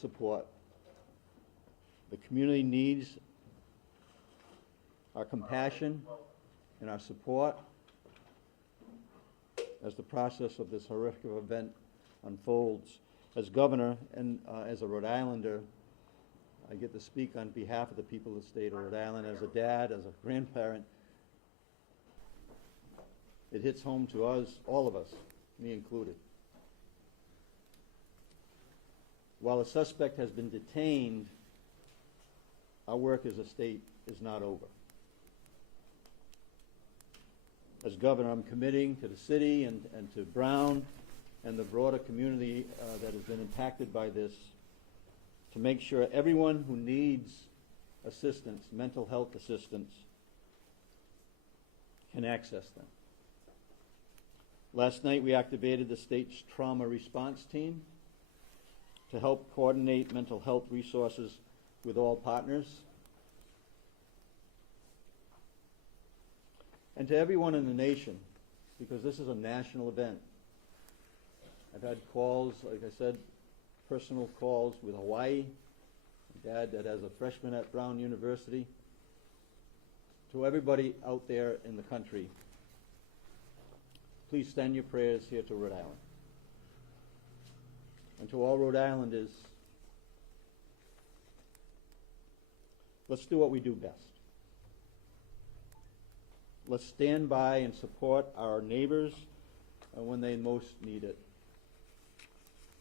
support. The community needs our compassion and our support as the process of this horrific event unfolds. As governor and as a Rhode Islander, I get to speak on behalf of the people of the state of Rhode Island. As a dad, as a grandparent, it hits home to us, all of us, me included. While a suspect has been detained, our work as a state is not over. As governor, I'm committing to the city and to Brown and the broader community that has been impacted by this to make sure everyone who needs assistance, mental health assistance, can access them. Last night we activated the state's trauma response team to help coordinate mental health resources with all partners. And to everyone in the nation, because this is a national event. I've had calls, like I said, personal calls with Hawaii, a dad that has a freshman at Brown University. To everybody out there in the country, please send your prayers here to Rhode Island. And to all Rhode Islanders, let's do what we do best. Let's stand by and support our neighbors when they most need it.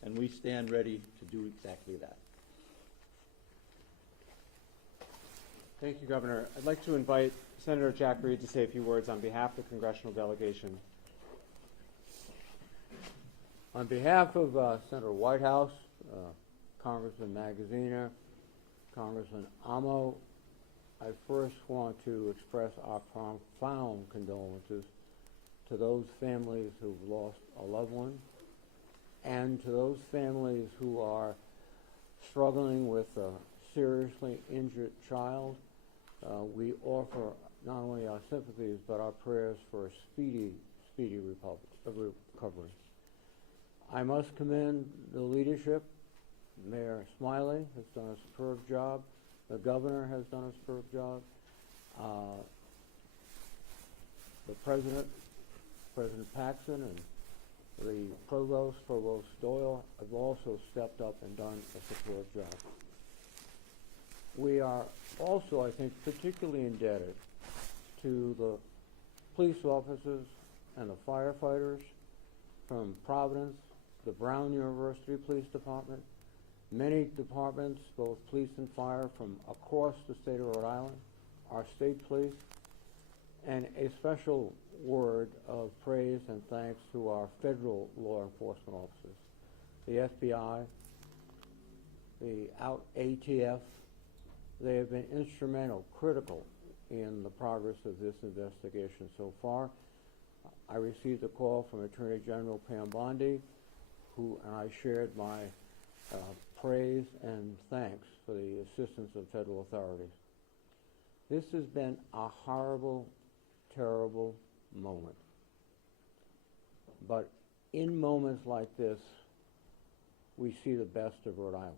And we stand ready to do exactly that. Thank you, Governor. I'd like to invite Senator Jack Reed to say a few words on behalf of the congressional delegation. On behalf of Senator Whitehouse, Congressman Magaziner, Congressman Amo, I first want to express our profound condolences to those families who've lost a loved one and to those families who are struggling with a seriously injured child. We offer not only our sympathies but our prayers for a speedy recovery. I must commend the leadership. Mayor Smiley has done a superb job. The governor has done a superb job. The President Paxson, and the Provost Doyle have also stepped up and done a superb job. We are also, I think, particularly indebted to the police officers and the firefighters from Providence, the Brown University Police Department, many departments, both police and fire, from across the state of Rhode Island, our state police, and a special word of praise and thanks to our federal law enforcement officers, the FBI, the ATF. They have been instrumental, critical in the progress of this investigation so far. I received a call from Attorney General Pam Bondi, and I shared my praise and thanks for the assistance of federal authorities. This has been a horrible, terrible moment. But in moments like this, we see the best of Rhode Island.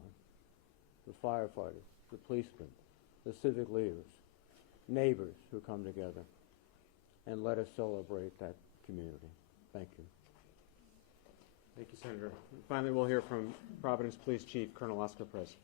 The firefighters, the policemen, the civic leaders, neighbors who come together, and let us celebrate that community. Thank you. Thank you, Senator. Finally, we'll hear from Providence Police Chief Colonel Oscar Perez.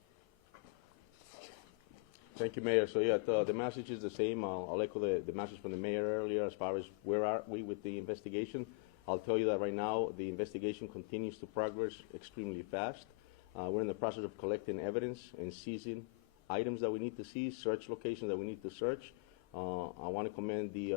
Thank you, Mayor. So yeah, the message is the same. I'll echo the message from the Mayor earlier as far as where are we with the investigation. I'll tell you that right now the investigation continues to progress extremely fast. We're in the process of collecting evidence and seizing items that we need to seize, search locations that we need to search. I want to commend the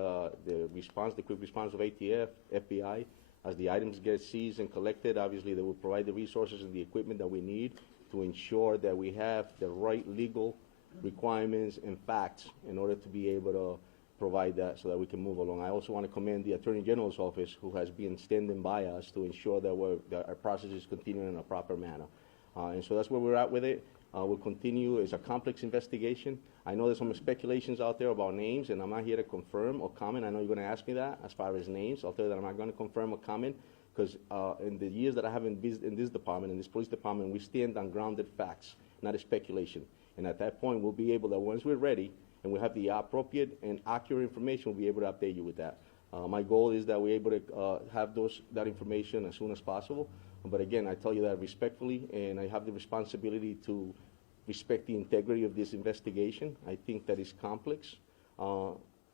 quick response of ATF, FBI. As the items get seized and collected, obviously they will provide the resources and the equipment that we need to ensure that we have the right legal requirements and facts in order to be able to provide that so that we can move along. I also want to commend the Attorney General's office, who has been standing by us to ensure that our process is continuing in a proper manner. And so that's where we're at with it. We'll continue. It's a complex investigation. I know there's some speculations out there about names, and I'm not here to confirm or comment. I know you're going to ask me that as far as names. I'll tell you that I'm not going to confirm or comment because in the years that I have in this department, in this police department, we stand on grounded facts, not speculation. And at that point, we'll be able to, once we're ready and we have the appropriate and accurate information, we'll be able to update you with that. My goal is that we're able to have that information as soon as possible. But again, I tell you that respectfully, and I have the responsibility to respect the integrity of this investigation. I think that is complex.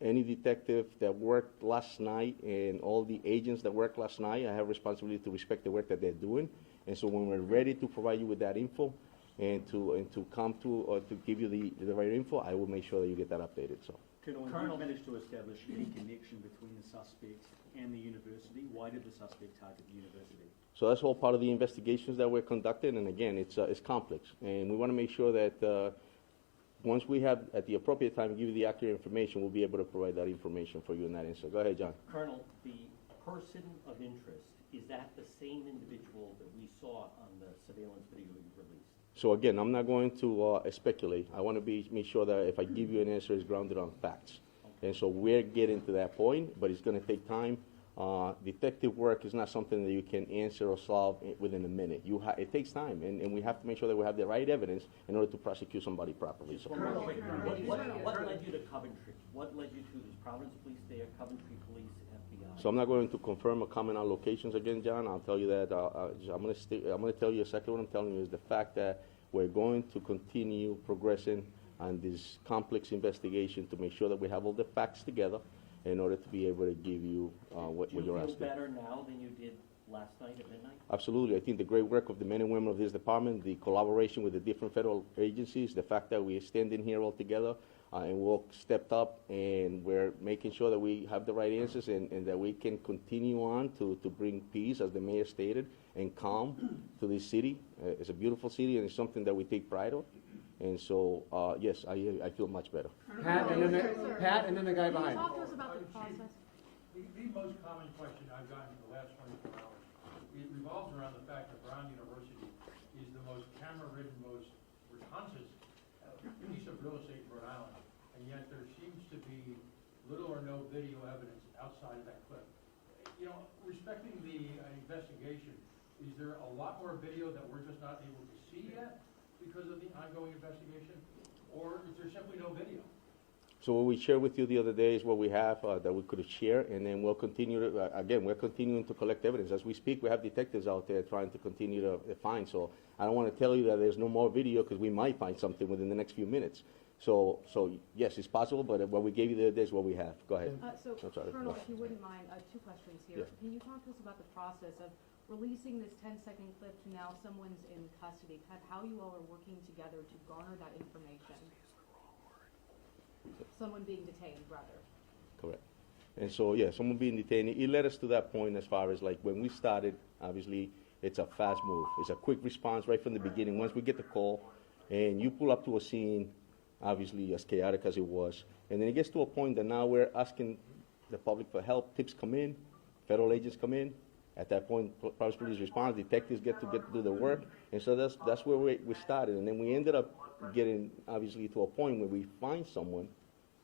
Any detective that worked last night and all the agents that worked last night, I have responsibility to respect the work that they're doing. And so when we're ready to provide you with that info and to come to or to give you the right info, I will make sure that you get that updated. So. Colonel, we managed to establish any connection between the suspect and the university. Why did the suspect target the university? So that's all part of the investigations that we're conducting, and again, it's complex. And we want to make sure that once we have, at the appropriate time, give you the accurate information, we'll be able to provide that information for you in that answer. Go ahead, John. Colonel, the person of interest, is that the same individual that we saw on the surveillance video you released? So again, I'm not going to speculate. I want to make sure that if I give you an answer, it's grounded on facts. Okay. And so we're getting to that point, but it's going to take time. Detective work is not something that you can answer or solve within a minute. It takes time, and we have to make sure that we have the right evidence in order to prosecute somebody properly. So. Colonel, what led you to Coventry? What led you to this Providence Police there, Coventry Police, FBI? So I'm not going to confirm or comment on locations again, John. I'll tell you that I'm going to tell you exactly what I'm telling you is the fact that we're going to continue progressing on this complex investigation to make sure that we have all the facts together in order to be able to give you what you're asking. Do you feel better now than you did last night at midnight? Absolutely. I think the great work of the men and women of this department, the collaboration with the different federal agencies, the fact that we stand in here all together and we all stepped up and we're making sure that we have the right answers and that we can continue on to bring peace, as the mayor stated, and calm to this city. It's a beautiful city and it's something that we take pride of. And so, yes, I feel much better. Pat, and then the guy behind. Talk to us about the process. The most common question I've gotten in the last 24 hours, it revolves around the fact that Brown University is the most camera-ridden, most responsive piece of real estate in Rhode Island, and yet there seems to be little or no video evidence outside of that clip. You know, respecting the investigation, is there a lot more video that we're just not able to see yet because of the ongoing investigation, or is there simply no video? So what we shared with you the other day is what we have that we could share, and then we'll continue to, again, we're continuing to collect evidence. As we speak, we have detectives out there trying to continue to find. So I don't want to tell you that there's no more video because we might find something within the next few minutes. So yes, it's possible, but what we gave you the other day is what we have. Go ahead. Colonel, if you wouldn't mind, two questions here. Yes. Can you talk to us about the process of releasing this 10-second clip to now someone's in custody, kind of how you all are working together to garner that information? Someone being detained, rather. Correct. And so, yeah, someone being detained, it led us to that point as far as like when we started, obviously, it's a fast move. It's a quick response right from the beginning. Once we get the call and you pull up to a scene, obviously as chaotic as it was, and then it gets to a point that now we're asking the public for help. Tips come in, federal agents come in. At that point, Providence Police responds, detectives get to do the work. And so that's where we started. And then we ended up getting, obviously, to a point where we find someone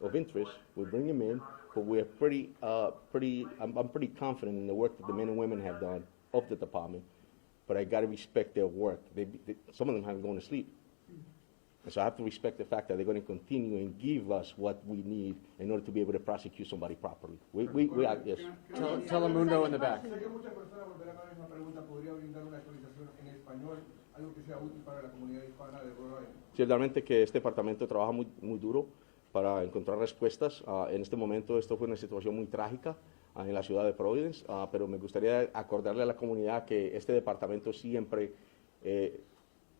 of interest, we bring him in, but we're I'm pretty confident in the work that the men and women have done of the department, but I got to respect their work. Some of them haven't gone to sleep. And so I have to respect the fact that they're going to continue and give us what we need in order to be able to prosecute somebody properly. Yes. Telemundo in the back. Sé que muchas personas volverán a la misma pregunta. ¿Podría brindar una actualización en español, algo que sea útil para la comunidad hispana de Rhode Island? Ciertamente que este departamento trabaja muy duro para encontrar respuestas. En este momento esto fue una situación muy trágica en la ciudad de Providence, pero me gustaría acordarle a la comunidad que este departamento siempre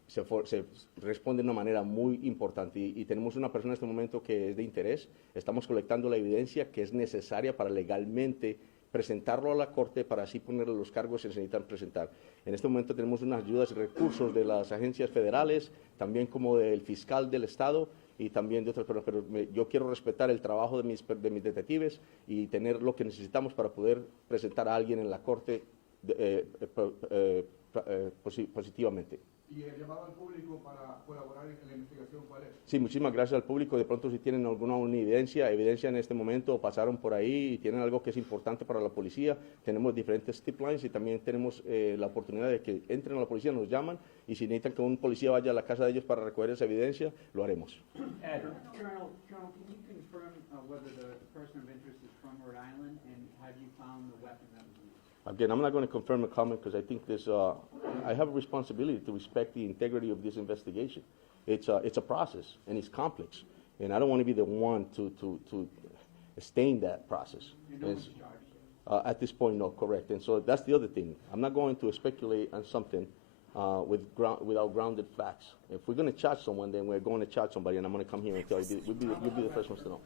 se responde de una manera muy importante y tenemos una persona en este momento que es de interés. Estamos colectando la evidencia que es necesaria para legalmente presentarlo a la corte para así ponerle los cargos que se necesitan presentar. En este momento tenemos unas ayudas y recursos de las agencias federales, también como del fiscal del estado y también de otras personas, pero yo quiero respetar el trabajo de mis detectives y tener lo que necesitamos para poder presentar a alguien en la corte positivamente. Y el llamado al público para colaborar en la investigación, ¿cuál es? Sí, muchísimas gracias al público. De pronto, si tienen alguna evidencia en este momento, o pasaron por ahí y tienen algo que es importante para la policía, tenemos diferentes tip lines y también tenemos la oportunidad de que entren a la policía, nos llaman y si necesitan que un policía vaya a la casa de ellos para recoger esa evidencia, lo haremos. Colonel, can you confirm whether the person of interest is from Rhode Island, and have you found the weapon that was used? Again, I'm not going to confirm a comment because I think I have a responsibility to respect the integrity of this investigation. It's a process and it's complex, and I don't want to be the one to stain that process. At this point, no, correct. And so that's the other thing. I'm not going to speculate on something without grounded facts. If we're going to charge someone, then we're going to charge somebody, and I'm going to come here and tell you, you'll be the first ones to know.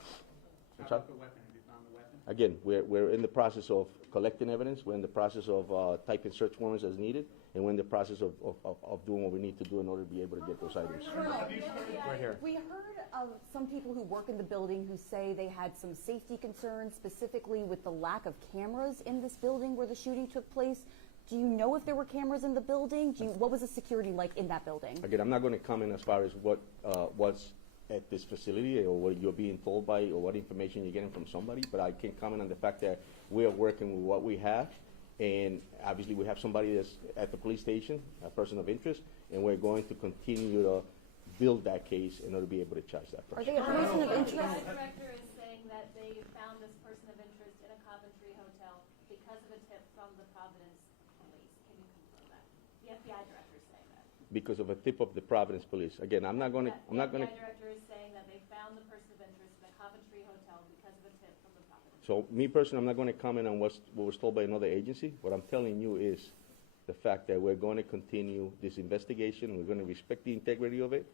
How about the weapon? Have you found the weapon? Again, we're in the process of collecting evidence. We're in the process of typing search warrants as needed, and we're in the process of doing what we need to do in order to be able to get those items. Right here. We heard of some people who work in the building who say they had some safety concerns, specifically with the lack of cameras in this building where the shooting took place. Do you know if there were cameras in the building? What was the security like in that building? Again, I'm not going to comment as far as what was at this facility or what you're being told by or what information you're getting from somebody, but I can comment on the fact that we are working with what we have, and obviously we have somebody that's at the police station, a person of interest, and we're going to continue to build that case in order to be able to charge that person. Are they a person of interest? The director is saying that they found this person of interest in a Coventry hotel because of a tip from the Providence police. Can you confirm that? The FBI director is saying that. Because of a tip of the Providence police. Again, I'm not going to. The FBI director is saying that they found the person of interest in a Coventry hotel because of a tip from the Providence. So me personally, I'm not going to comment on what was told by another agency. What I'm telling you is the fact that we're going to continue this investigation. We're going to respect the integrity of it,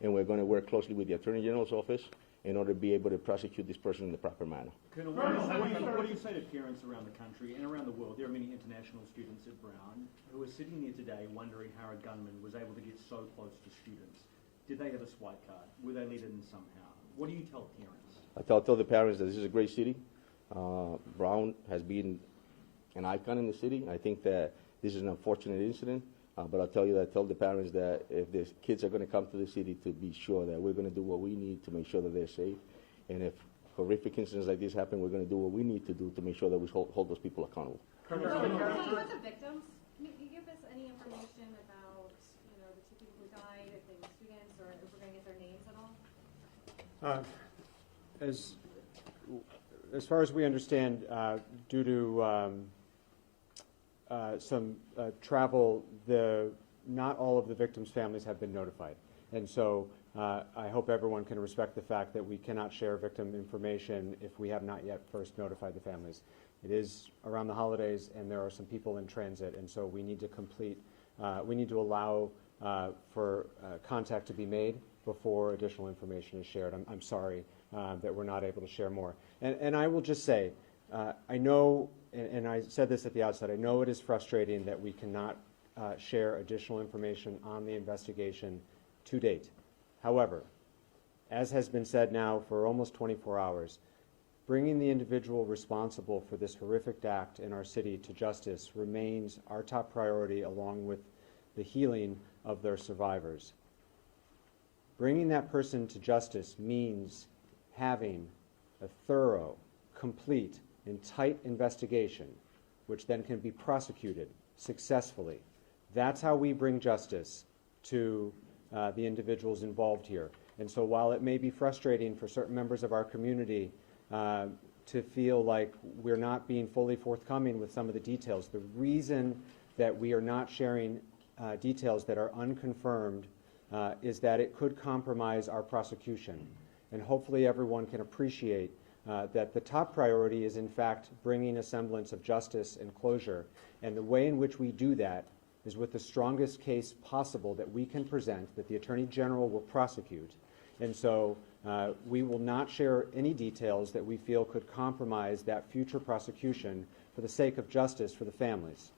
and we're going to work closely with the Attorney General's office in order to be able to prosecute this person in the proper manner. Colonel, what do you say to parents around the country and around the world? There are many international students at Brown who are sitting here today wondering how a gunman was able to get so close to students. Did they have a swipe card? Were they let in somehow? What do you tell parents? I tell the parents that this is a great city. Brown has been an icon in the city. I think that this is an unfortunate incident, but I'll tell you that, tell the parents that if the kids are going to come to the city, to be sure that we're going to do what we need to make sure that they're safe. And if horrific incidents like this happen, we're going to do what we need to do to make sure that we hold those people accountable. What about the victims? Can you give us any information about, the two people who died, if they were students, or if we're going to get their names at all? As far as we understand, due to some travel, not all of the victims' families have been notified. And so I hope everyone can respect the fact that we cannot share victim information if we have not yet first notified the families. It is around the holidays, and there are some people in transit, and so we need to allow for contact to be made before additional information is shared. I'm sorry that we're not able to share more. And I will just say, I know, and I said this at the outset, I know it is frustrating that we cannot share additional information on the investigation to date. However, as has been said now for almost 24 hours, bringing the individual responsible for this horrific act in our city to justice remains our top priority, along with the healing of their survivors. Bringing that person to justice means having a thorough, complete, and tight investigation, which then can be prosecuted successfully. That's how we bring justice to the individuals involved here. And so while it may be frustrating for certain members of our community to feel like we're not being fully forthcoming with some of the details, the reason that we are not sharing details that are unconfirmed is that it could compromise our prosecution. And hopefully everyone can appreciate that the top priority is in fact bringing a semblance of justice and closure. And the way in which we do that is with the strongest case possible that we can present, that the Attorney General will prosecute. And so we will not share any details that we feel could compromise that future prosecution for the sake of justice for the families.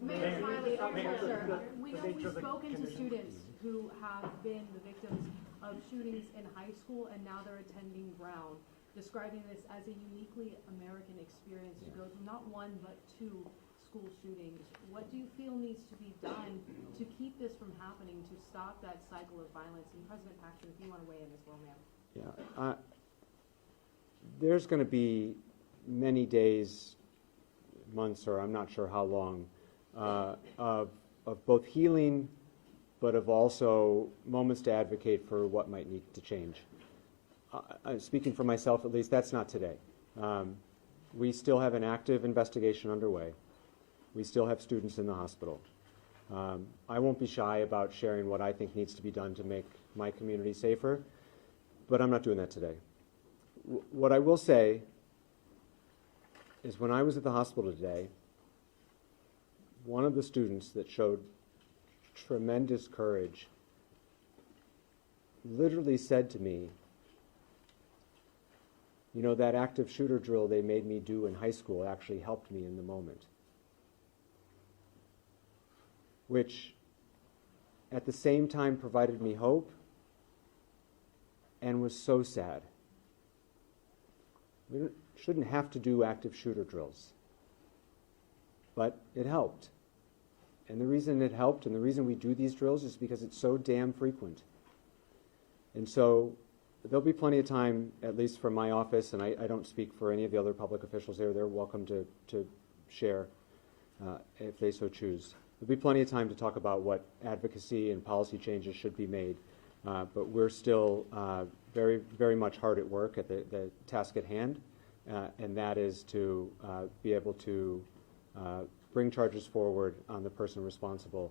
Mayor Smiley, sir, we've spoken to students who have been the victims of shootings in high school, and now they're attending Brown, describing this as a uniquely American experience to go to not one but two school shootings, what do you feel needs to be done to keep this from happening, to stop that cycle of violence? And President Paxton, if you want to weigh in as well, ma'am. Yeah, there's going to be many days, months, or I'm not sure how long, of both healing, but of also moments to advocate for what might need to change. Speaking for myself, at least, that's not today. We still have an active investigation underway. We still have students in the hospital. I won't be shy about sharing what I think needs to be done to make my community safer, but I'm not doing that today. What I will say is when I was at the hospital today, one of the students that showed tremendous courage literally said to me, you know, that active shooter drill they made me do in high school actually helped me in the moment. Which at the same time provided me hope and was so sad. We shouldn't have to do active shooter drills, but it helped. And the reason it helped and the reason we do these drills is because it's so damn frequent. And so there'll be plenty of time, at least from my office, and I don't speak for any of the other public officials here, they're welcome to share if they so choose. There'll be plenty of time to talk about what advocacy and policy changes should be made, but we're still very, very much hard at work at the task at hand, and that is to be able to bring charges forward on the person responsible.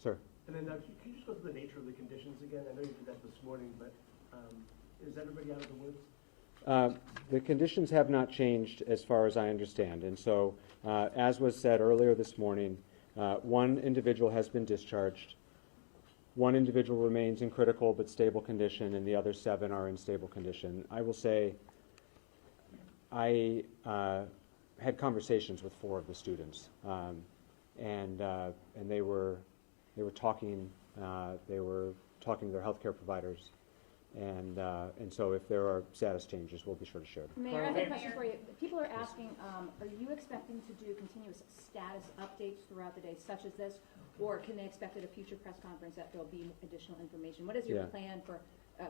Sir? And then can you just go through the nature of the conditions again? I know you did that this morning, but is everybody out of the woods? The conditions have not changed as far as I understand. And so, as was said earlier this morning, one individual has been discharged. One individual remains in critical but stable condition, and the other 7 are in stable condition. I will say I had conversations with 4 of the students, and they were talking. They were talking to their healthcare providers. And so if there are status changes, we'll be sure to share them. Mayor, I have a question for you. People are asking, are you expecting to do continuous status updates throughout the day, such as this, or can they expect at a future press conference that there'll be additional information? What is your plan for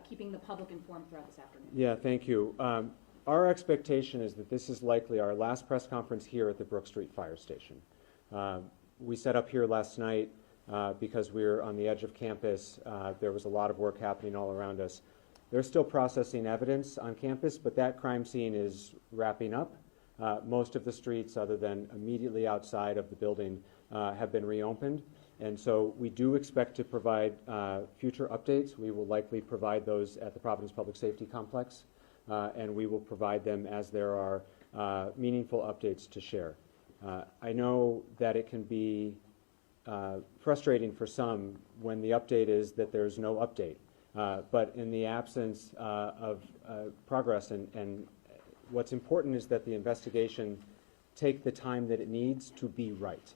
keeping the public informed throughout this afternoon? Yeah, thank you. Our expectation is that this is likely our last press conference here at the Brook Street Fire Station. We set up here last night because we're on the edge of campus. There was a lot of work happening all around us. They're still processing evidence on campus, but that crime scene is wrapping up. Most of the streets, other than immediately outside of the building, have been reopened. And so we do expect to provide future updates. We will likely provide those at the Providence Public Safety Complex, and we will provide them as there are meaningful updates to share. I know that it can be frustrating for some when the update is that there's no update. But in the absence of progress, and what's important is that the investigation take the time that it needs to be right.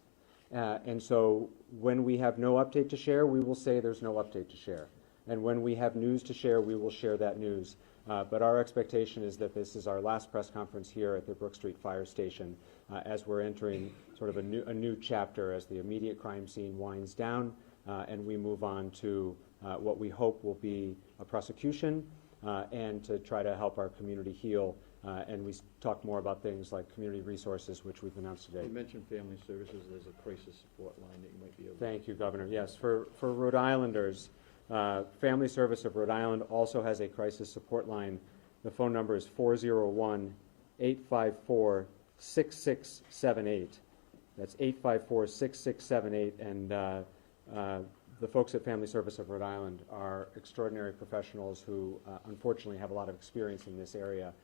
And so when we have no update to share, we will say there's no update to share. And when we have news to share, we will share that news. But our expectation is that this is our last press conference here at the Brook Street Fire Station as we're entering sort of a new chapter as the immediate crime scene winds down and we move on to what we hope will be a prosecution and to try to help our community heal. And we talk more about things like community resources, which we've announced today. You mentioned family services. There's a crisis support line that you might be able to... Thank you, Governor. Yes, for Rhode Islanders, Family Service of Rhode Island also has a crisis support line. The phone number is 401-854-6678. That's 854-6678, and the folks at Family Service of Rhode Island are extraordinary professionals who unfortunately have a lot of experience in this area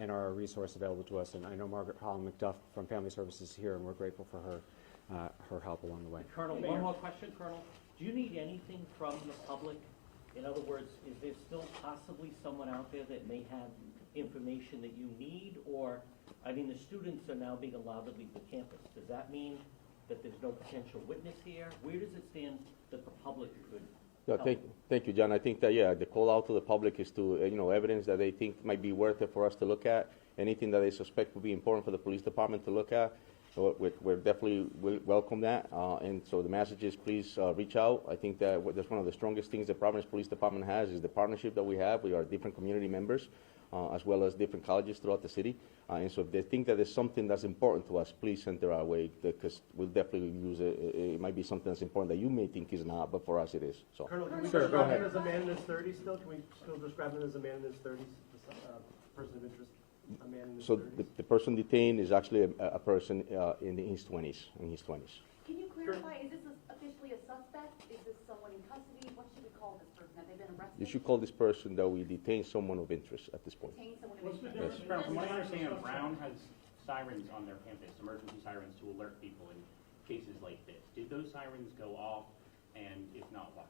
and are a resource available to us. And I know Margaret Holland McDuff from Family Services is here, and we're grateful for her help along the way. Colonel, one more question, Colonel. Do you need anything from the public? In other words, is there still possibly someone out there that may have information that you need? Or, I mean, the students are now being allowed to leave the campus. Does that mean that there's no potential witness here? Where does it stand that the public could help? Thank you, John. I think that, the call out to the public is to, evidence that they think might be worth it for us to look at, anything that they suspect would be important for the police department to look at. So we're definitely welcome that. And so the message is please reach out. I think that that's one of the strongest things the Providence Police Department has is the partnership that we have with our different community members, as well as different colleges throughout the city. And so if they think that there's something that's important to us, please send it our way, because we'll definitely use it. It might be something that's important that you may think is not, but for us it is. So. Colonel, can we Sure, go describe ahead. him as a man in his 30s still? Can we still describe him as a man in his 30s, person of interest, a man in his So 30s? the person detained is actually a person in his 20s. Can you clarify, is this officially a suspect? Is this someone in custody? What should we call this person? Have they been arrested? You should call this person that we detain someone of interest at this point. Detain someone What's of the interest? difference, from what I understand, Brown has sirens on their campus, emergency sirens to alert people in cases like this. Did those sirens go off, and if not, why?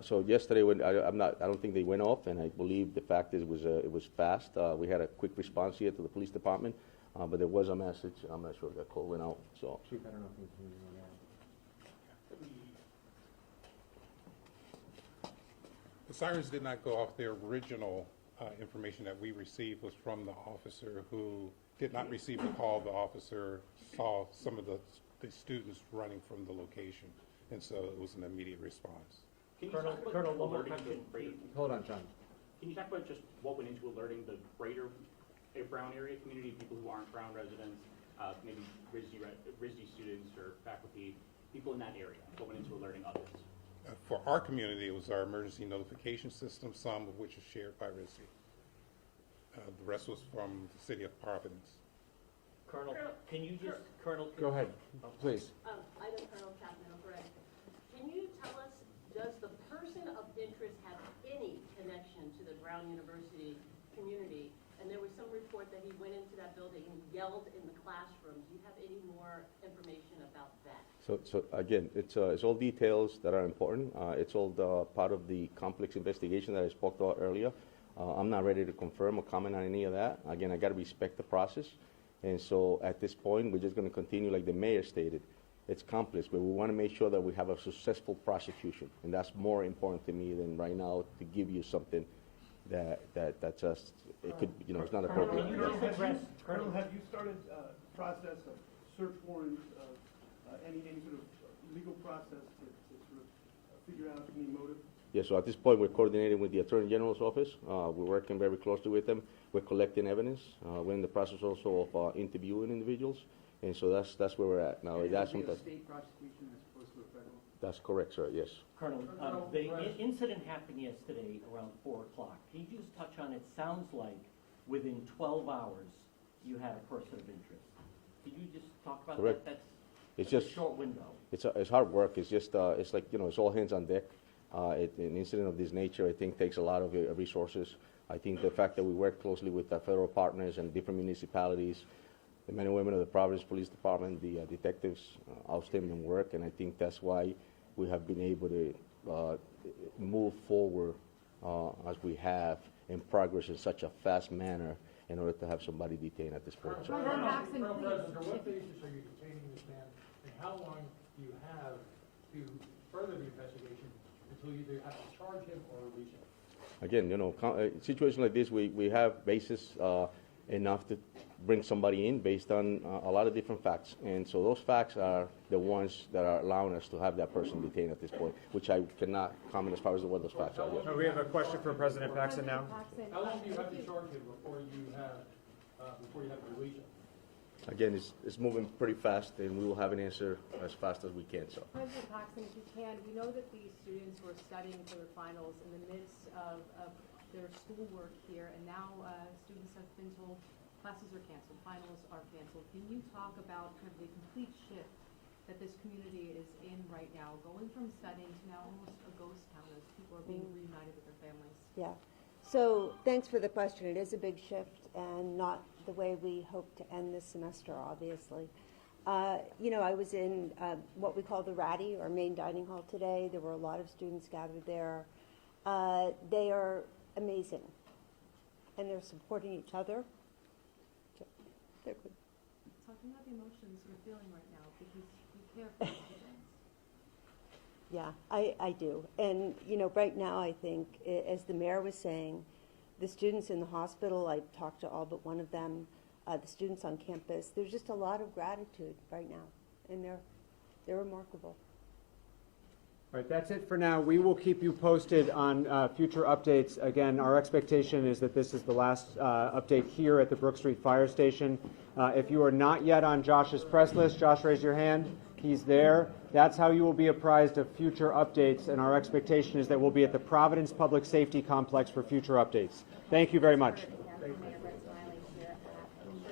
So yesterday, when I don't think they went off, and I believe the fact is it was fast. We had a quick response here to the police department, but there was a message. I'm not sure if that call went out. So. Chief, I don't know if you can hear me. The sirens did not go off. The original information that we received was from the officer who did not receive the call. The officer saw some of the students running from the location, and so it was an immediate response. Can you Colonel- talk about Colonel, one more alerting question. the great- Hold on, John. Can you talk about just what went into alerting the greater Brown area community, people who aren't Brown residents, maybe RISD students or faculty, people in that area? What went into alerting others? For our community, it was our emergency notification system, some of which is shared by RISD. The rest was from the city of Providence. Colonel, can you just, Colonel? Go ahead, please. I know Colonel Chapman, correct. Can you tell us, does the person of interest have any connection to the Brown University community? And there was some report that he went into that building and yelled in the classroom. Do you have any more information about that? So again, it's all details that are important. It's all part of the complex investigation that I spoke about earlier. I'm not ready to confirm or comment on any of that. Again, I got to respect the process. And so at this point, we're just going to continue like the mayor stated. It's complex, but we want to make sure that we have a successful prosecution. And that's more important to me than right now to give you something that just, it could, it's not appropriate. Colonel, have you started a process of search warrants, any sort of legal process to sort of figure out any motive? Yeah, so at this point, we're coordinating with the Attorney General's office. We're working very closely with them. We're collecting evidence. We're in the process also of interviewing individuals. And so that's where we're at now. That's Is it something. a state prosecution as opposed to a federal? That's correct, sir, yes. Colonel, the incident happened yesterday around 4 o'clock. Can you just touch on, it sounds like within 12 hours, you had a person of interest. Could you just talk about Correct. that? It's That's just a short window. It's hard work. It's just it's like it's all hands on deck. An incident of this nature, I think, takes a lot of resources. I think the fact that we work closely with our federal partners and different municipalities, the men and women of the Providence Police Department, the detectives, outstanding work, and I think that's why we have been able to move forward as we have in progress in such a fast manner in order to have somebody detained at this point. So, Colonel President, on what basis are you detaining this man, and how long do you have to further the investigation until you either have to charge him or release him? again, situation like this, we have basis enough to bring somebody in based on a lot of different facts. And so those facts are the ones that are allowing us to have that person detained at this point, which I cannot comment as far as what those facts are yet. We have a question for President Paxton now. How long do you have to charge him before you have to release him? Again, it's moving pretty fast, and we will have an answer as fast as we can. So. President Paxton, if you can, we know that these students were studying for their finals in the midst of their schoolwork here, and now students have been told classes are canceled, finals are canceled. Can you talk about kind of the complete shift that this community is in right now, going from studying to now almost a ghost town as people are being reunited with their families? Yeah. So thanks for the question. It is a big shift and not the way we hope to end this semester, obviously. I was in what we call the Ratty, or main dining hall today. There were a lot of students gathered there. They are amazing, and they're supporting each other. They're good. Talking about the emotions you're feeling right now, because you care for the students. Yeah, I do. And, right now I think, as the mayor was saying, the students in the hospital, I talked to all but one of them, the students on campus. There's just a lot of gratitude right now, and they're remarkable. All right, that's it for now. We will keep you posted on future updates. Again, our expectation is that this is the last update here at the Brook Street Fire Station. If you are not yet on Josh's press list, Josh, raise your hand. He's there. That's how you will be apprised of future updates, and our expectation is that we'll be at the Providence Public Safety Complex for future updates. Thank you very much.